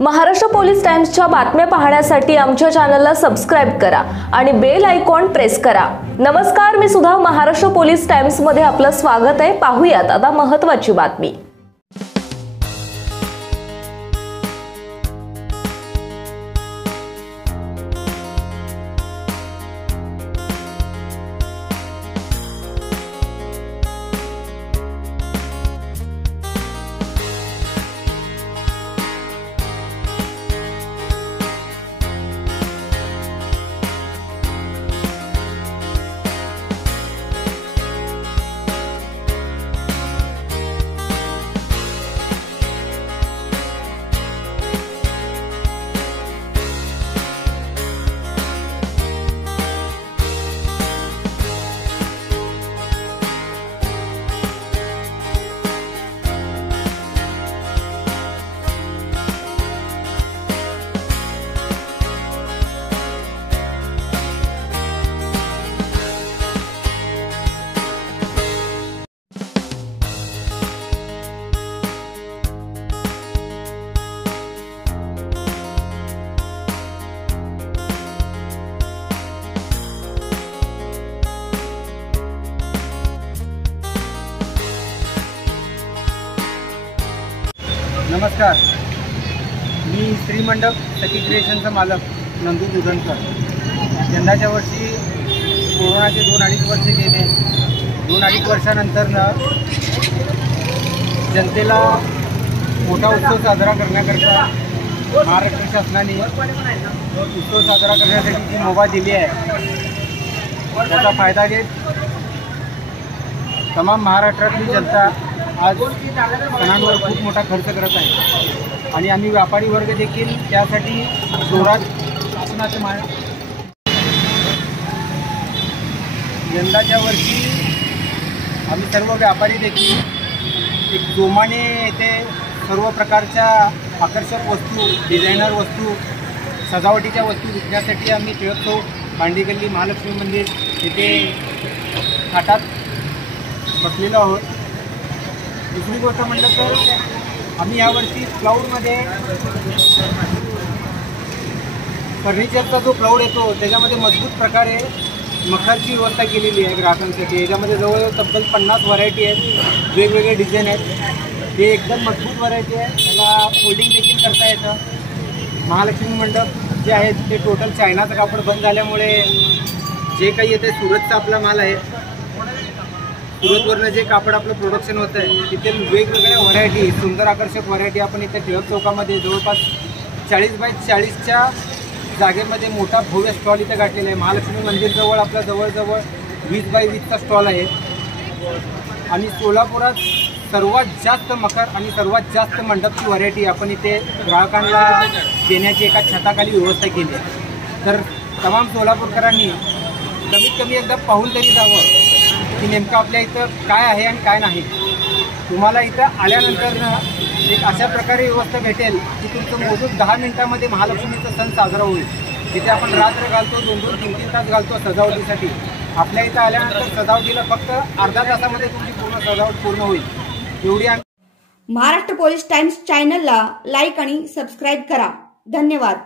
Maharashtra police टाइम्सच्या बातम्या पाहण्यासाठी आमच्या चॅनलला सबस्क्राइब करा आणि बेल आयकॉन प्रेस करा। नमस्कार, मी सुधा महाराष्ट्र पोलीस टाइम्स मध्ये आपलं स्वागत आहे। पाहूयात आता महत्त्वाची बातमी। नमस्कार, मी श्रीमंडप सखी क्रिएशनचा मालक नंदू दुधनकर। यंदाच्या वर्षी कोरोनाचे 2-2.5 वर्ष गेले। 2-2.5 वर्षानंतर जनतेला मोठा उत्सव साजरा करण्याकरता महाराष्ट्र शासनाने उत्सव साजरा करण्यासाठी जी मुभा दिली आहे, त्याचा फायदा घेत तमाम महाराष्ट्रातली जनता आज सणांवर खूप मोठा खर्च करत आहे आणि आम्ही व्यापारी वर्ग देखील त्यासाठी जोरात यंदाच्या वर्षी आम्ही सर्व व्यापारी देखील एक जोमाने येथे सर्व प्रकारच्या आकर्षक वस्तू, डिझायनर वस्तू, सजावटीच्या वस्तू विकण्यासाठी आम्ही टिळक चौक, भांडी गल्ली, महालक्ष्मी मंदिर येथे थाटात बसलेलो आहोत। दुसरी गोष्ट म्हटलं तर आम्ही यावर्षी क्लाउडमध्ये फर्निचरचा जो क्लाउड येतो त्याच्यामध्ये मजबूत प्रकारे मखरची व्यवस्था केलेली आहे ग्राहकांसाठी। याच्यामध्ये जवळजवळ तब्बल 50 व्हरायटी आहेत, वेगवेगळे डिझाईन आहेत। ते एकदम मजबूत व्हरायटी आहे, त्याला फोल्डिंग देखील करता येतं। महालक्ष्मी मंडप जे आहेत ते टोटल चायनाचं कापड बंद झाल्यामुळे जे काही येते सुरतचा आपला माल आहे, सुरतवरनं जे कापड आपलं प्रोडक्शन होतं आहे तिथे वेगवेगळ्या व्हरायटी, सुंदर आकर्षक व्हरायटी आपण इथे टिळक चौकामध्ये जवळपास 40 बाय 40च्या जागेमध्ये मोठा भव्य स्टॉल इथे गाठलेला आहे। महालक्ष्मी मंदिरजवळ आपला जवळजवळ 20 बाय 20चा स्टॉल आहे आणि सोलापुरात सर्वात जास्त मखर आणि सर्वात जास्त मंडपची व्हरायटी आपण इथे ग्राहकांना देण्याची एका छताखाली व्यवस्था केली आहे। तर तमाम सोलापूरकरांनी कमीत कमी एकदा पाहून तरी जावं की नेमकं आपल्या इथं काय आहे आणि काय नाही। तुम्हाला इथं आल्यानंतर एक अशा प्रकारे व्यवस्था भेटेल की तुमचं मोजून 10 मिनिटामध्ये महालक्ष्मीचा सण साजरा होईल। जिथे आपण रात्र घालतो, 2-2, 3-3 तास घालतो सजावटीसाठी, आपल्या इथं आल्यानंतर सजावटीला फक्त अर्धा तासामध्ये तुमची पूर्ण सजावट पूर्ण होईल एवढी। महाराष्ट्र पोलीस टाइम्स चॅनलला लाईक आणि सबस्क्राइब करा। धन्यवाद।